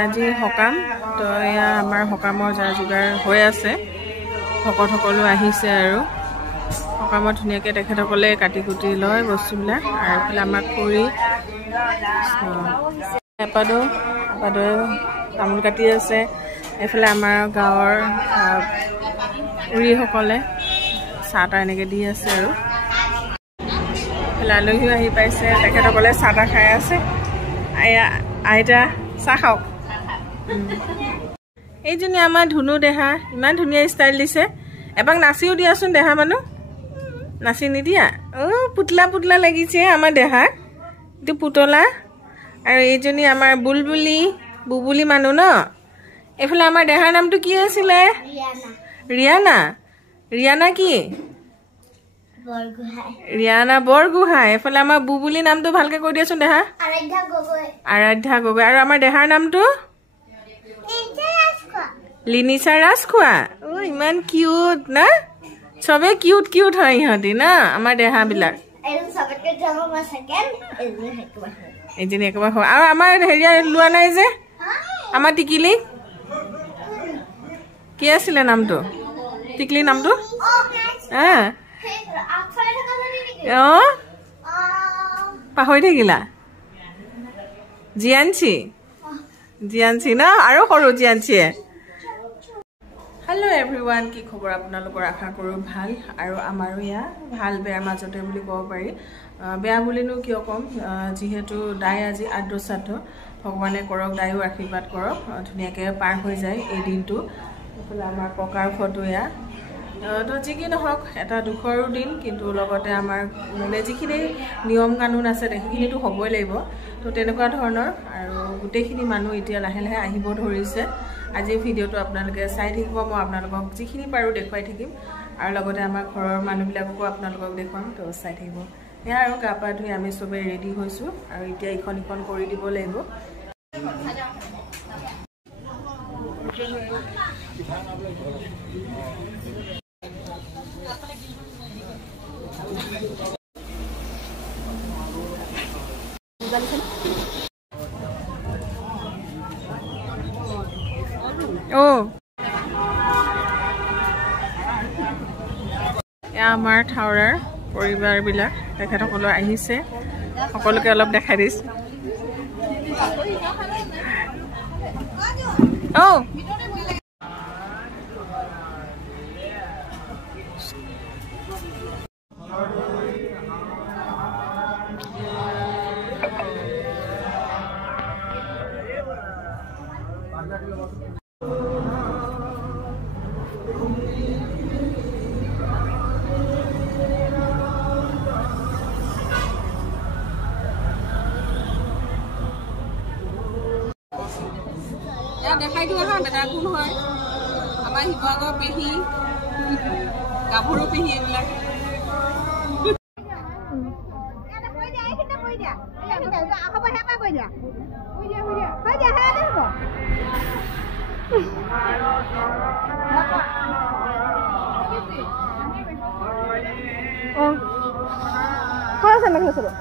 আজি সকাম তো এয়া আমাৰ সকামৰ যা যোগাৰ হৈ আছে ভকত সকলো আহিছে আৰু সকামত ধুনীয়াকৈ তেখেতসকলে কাটি কুটি লয় বস্তুবিলাক আৰু এইফালে আমাক কৰি এপাদৈ তামোল কাটি আছে এইফালে আমাৰ গাঁৱৰ উৰিসকলে চাহ তাহ এনেকৈ দি আছে আৰু এইফালে আলহীও আহি পাইছে তেখেতসকলে চাহ তাহ খাই আছে আইতা চাহ খাওক এইজনী আমাৰ ধুনু দেহা ইমান ধুনীয়া ষ্টাইল দিছে এপাক নাচিও দিয়াচোন দেহা মানুহ নাচি নিদিয়া পুতলা পুতলা লাগিছে আমাৰ দেহাক এইটো পুতলা আৰু এইজনী আমাৰ বুবুলি মানুহ ন এইফালে আমাৰ দেহাৰ নামটো কি আছিলে ৰিয়ানা কি ৰিয়ানা বৰগোহাঁই এইফালে আমাৰ বুবুলি নামটো ভালকৈ কৈ দিয়াচোন দেহা আৰাধ্যা গগৈ আৰু আমাৰ দেহাৰ নামটো লিনিচা ৰাজখোৱা ইমান কিউট না চবে কিউট হয় ইহঁতি না আমাৰ দেহাবিলাক এইজনী একেবাৰে হয় আৰু আমাৰ হেৰিয়া লোৱা নাই যে আমাৰ টিকিলি কি আছিলে নামটো টিকলি নামটো পাহৰি থাকিলা জিয়ানচি ন আৰু সৰু জিয়ানচিয়ে হেল্ল' এভৰিৱান কি খবৰ আপোনালোকৰ আশা কৰোঁ ভাল আৰু আমাৰো ইয়া ভাল বেয়াৰ মাজতে বুলি ক'ব পাৰি বেয়া বুলিনো কিয় ক'ম যিহেতু দাই আজি আদ্ৰশ্ৰাদ্ধ ভগৱানে কৰক দায়ো আশীৰ্বাদ কৰক ধুনীয়াকৈ পাৰ হৈ যায় এই দিনটো এইফালে আমাৰ ককাৰ ফটো এয়া তো যি কি নহওক এটা দুখৰো দিন কিন্তু লগতে আমাৰ মানে যিখিনি নিয়ম কানুন আছে সেইখিনিতো হ'বই লাগিব তো তেনেকুৱা ধৰণৰ আৰু গোটেইখিনি মানুহ এতিয়া লাহে লাহে আহিব ধৰিছে আজি ভিডিঅ'টো আপোনালোকে চাই থাকিব মই আপোনালোকক যিখিনি পাৰোঁ দেখুৱাই থাকিম আৰু লগতে আমাৰ ঘৰৰ মানুহবিলাককো আপোনালোকক দেখুৱাম তো চাই থাকিব এয়া আৰু গা পা ধুই আমি চবেই ৰেডি হৈছোঁ আৰু এতিয়া ইখন কৰি দিব লাগিব আমাৰ থাউৰাৰ পৰিবাৰবিলাক তেখেতসকলো আহিছে সকলোকে অলপ দেখাই দিছে দেখাই দিওঁ হা বেটা কোন হয় আমাৰ শিৱসাগৰ পেহী গাভৰু পেহী এইবিলাক ক'ত আছে মেখেলা চাদৰ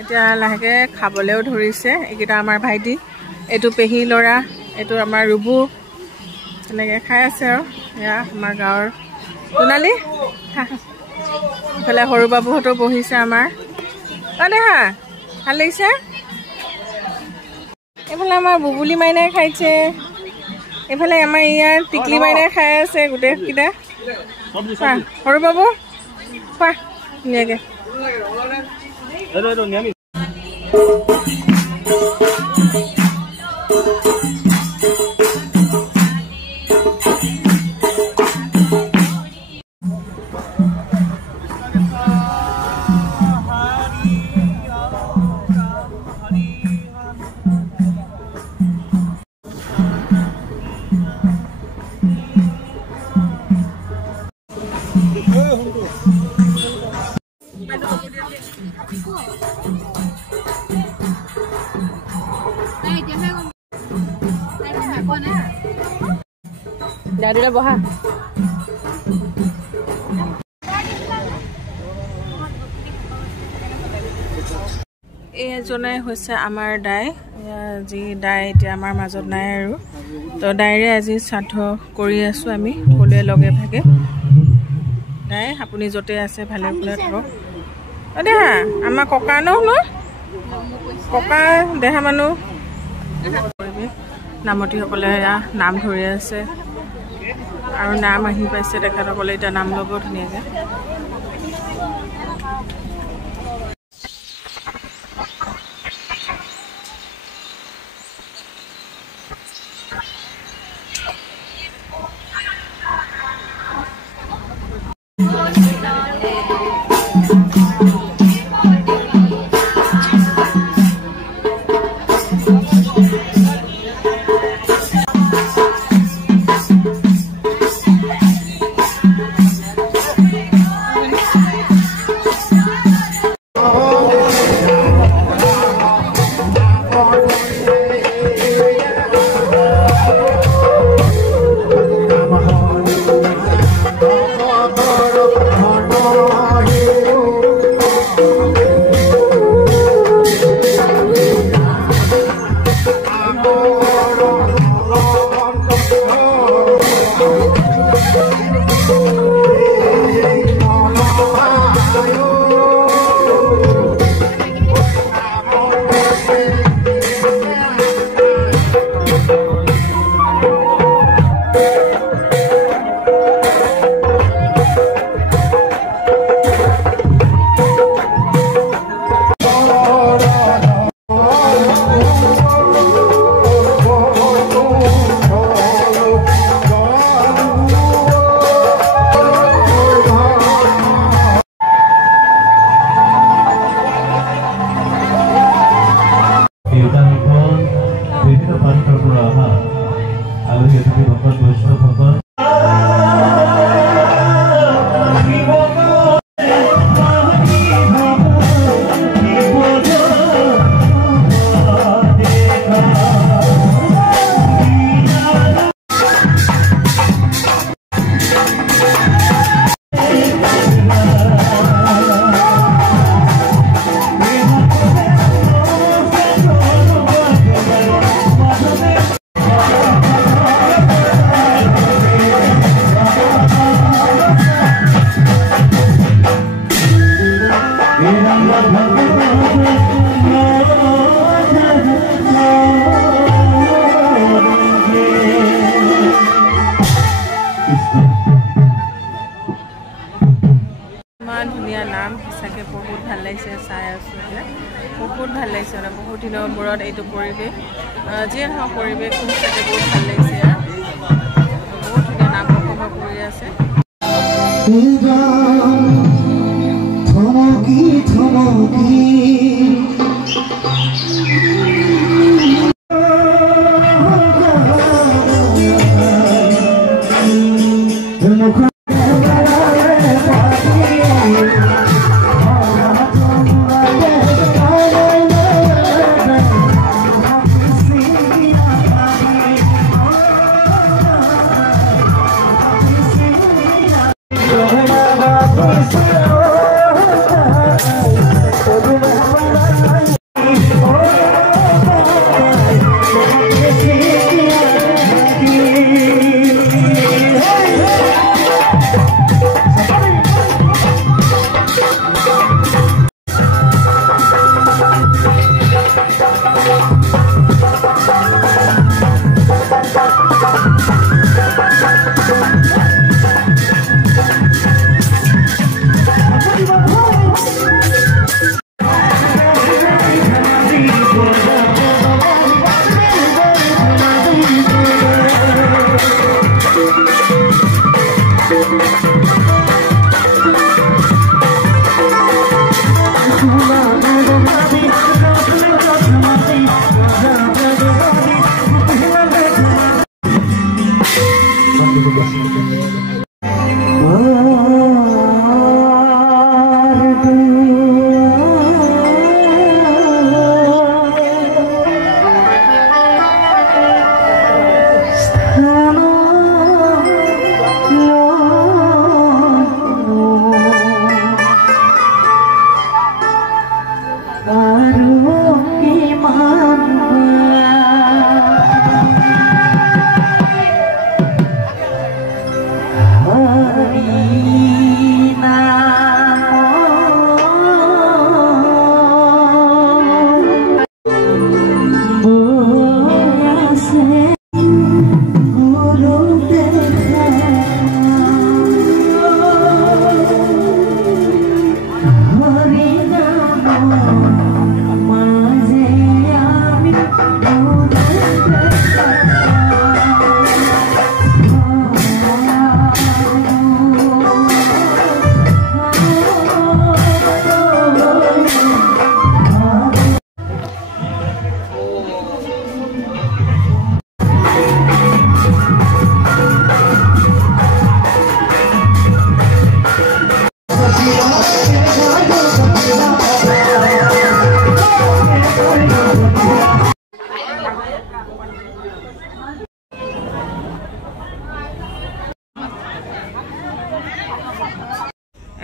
এতিয়া লাহেকৈ খাবলৈও ধৰিছে এইকেইটা আমাৰ ভাইটি এইটো পেহী ল'ৰা এইটো আমাৰ ৰুবু তেনেকৈ খাই আছে আৰু এয়া আমাৰ গাঁৱৰ সোণালী ইফালে সৰু বাবুহঁতো বহিছে আমাৰ দেহা ভাল লাগিছে এইফালে আমাৰ বুবুলি মাইনাই খাইছে এইফালে আমাৰ ইয়াৰ টিকলি মাইনাই খাই আছে গোটেইকেইটা সৰু বাবু খোৱা ধুনীয়াকৈ গাড়ীৰে বহা এইজনে হৈছে আমাৰ দাই যি দাই এতিয়া আমাৰ মাজত নাই আৰু তো দাইৰে আজি শ্ৰাদ্ধ কৰি আছো আমি সকলোৱে লগে ভাগে দাই আপুনি য'তে আছে ভালে ভালে থাকক দেহা আমাৰ ককা ন ককা দেহা মানুহ নামতীসকলে নাম ধৰি আছে আৰু নাম আহি পাইছে তেখেতসকলে এতিয়া নাম ল'ব ধুনীয়াকৈ ধুনীয়া নাম সঁচাকৈ বহুত ভাল লাগিছে চাই আছোঁ এতিয়া বহুত ভাল লাগিছে মানে বহুত দিনৰ মূৰত এইটো পৰিৱেশ যিয়ে নহওক পৰিৱেশ সঁচাকৈ বহুত ভাল লাগিছে বহুত ধুনীয়া নাম প্ৰসংগ কৰি আছে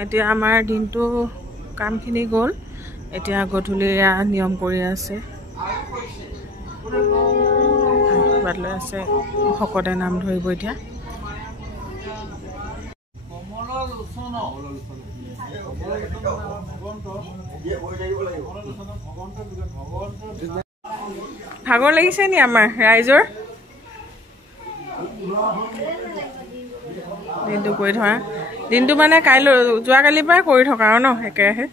এতিয়া আমাৰ দিনটো কামখিনি গ'ল এতিয়া গধূলি নিয়ম কৰি আছে আশীৰ্বাদ লৈ আছে ভকতে নাম ধৰিব এতিয়া ভাগৰ লাগিছে নি আমাৰ ৰাইজৰ দিনটো কৰি থকা দিনটো মানে কাইলৈ যোৱাকালিৰ পৰাই কৰি থকা আৰু ন একেৰাহে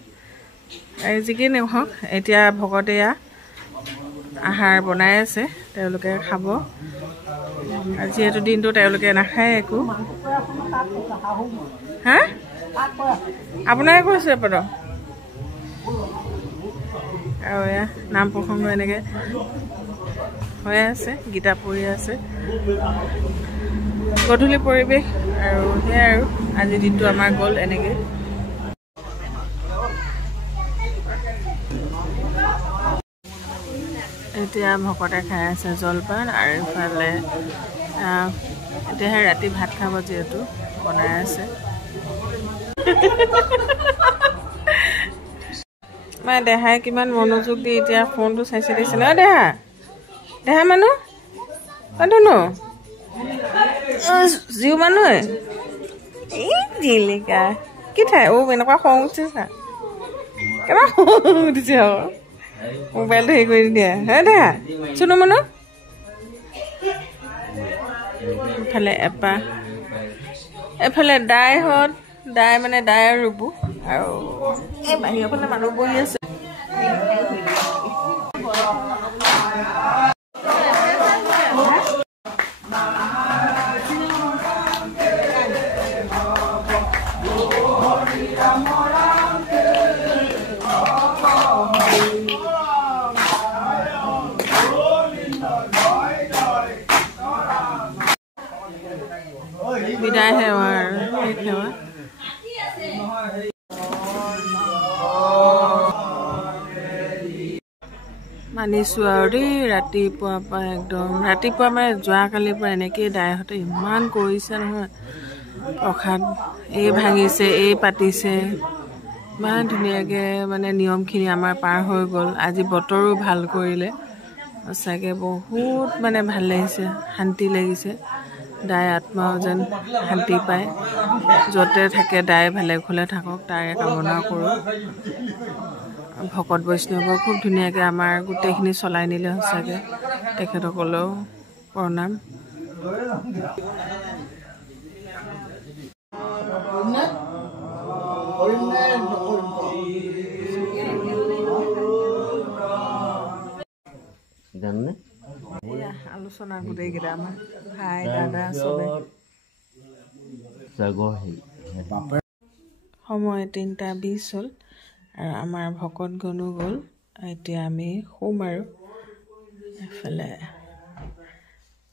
যিকি নহওক এতিয়া ভকতে আহাৰ বনাই আছে তেওঁলোকে খাব যিহেতু দিনটো তেওঁলোকে নাখায় একো হা আপোনাকে কৈছে পদ আৰু নাম প্ৰসংগ এনেকৈ হৈ আছে গীতা পঢ়ি আছে গধূলি পৰিৱেশ আৰু সেয়াই আৰু আজিৰ দিনটো আমাৰ গ'ল এনেকৈ এতিয়া ভকতে খাই আছে জলপান আৰু ইফালে এতিয়াহে ৰাতি ভাত খাব যিহেতু বনাই আছে মানে দেহাই কিমান মনোযোগ দি এতিয়া ফোনটো চাইছে দিছে ন দেহা দেহা মানুহ ধুনু জিও মানুহ এই জিলিকা কি ঠাই এনেকুৱা খং উঠিছে চা কেনেকুৱা খং উঠিছে আকৌ মোবাইলটো হেৰি কৰি দিয়া হে দেহা চুনু মানুহ এফালে এফালে দাইহঁত দাই মানে দাই আৰু ৰুবু আৰু এই বাহিৰৰ ফালে মানুহ বহি আছে বিদায় সেৱা আৰু সেৱা মানিছোঁ আৰু দেই ৰাতিপুৱাৰ পৰা একদম ৰাতিপুৱা মানে যোৱাকালিৰ পৰা এনেকেই দাইহঁতে ইমান কৰিছে নহয় প্ৰসাদ এই ভাঙিছে এই পাতিছে ইমান ধুনীয়াকৈ মানে নিয়মখিনি আমাৰ পাৰ হৈ গ'ল আজি বতৰো ভাল কৰিলে সঁচাকৈ বহুত মানে ভাল লাগিছে শান্তি লাগিছে দাই আত্মাও যেন শান্তি পায় য'তে থাকে দাই ভালে খুলে থাকক তাৰে কামনা কৰোঁ ভকত বৈষ্ণৱক খুব ধুনীয়াকৈ আমাৰ গোটেইখিনি চলাই নিলে সঁচাকৈ তেখেতসকলেও প্ৰণাম আলোচনা গোটেইকেইটা আমাৰ ভাই দাদা চবে সময় ৩:২০ হ'ল আৰু আমাৰ ভকত গণো গ'ল এতিয়া আমি শুম আৰু এফালে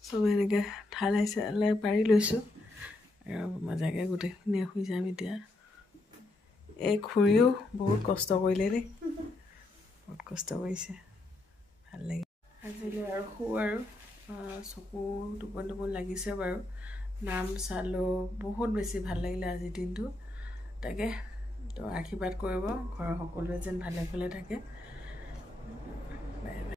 চবে এনেকৈ ঠালাই চালাই পাৰি লৈছোঁ আৰু মজাকৈ গোটেইখিনিয়ে শুই যাম এতিয়া এই খুৰীও বহুত কষ্ট কৰিলে দেই বহুত কষ্ট কৰিছে ভাল লাগে আজিলৈ আৰু শু আৰু চকু টোপনি লাগিছে বাৰু নাম চালোঁ বহুত বেছি ভাল লাগিলে আজিৰ দিনটো তাকে তো আশীৰ্বাদ কৰিব ঘৰৰ সকলোৱে যেন ভালে ভালে থাকে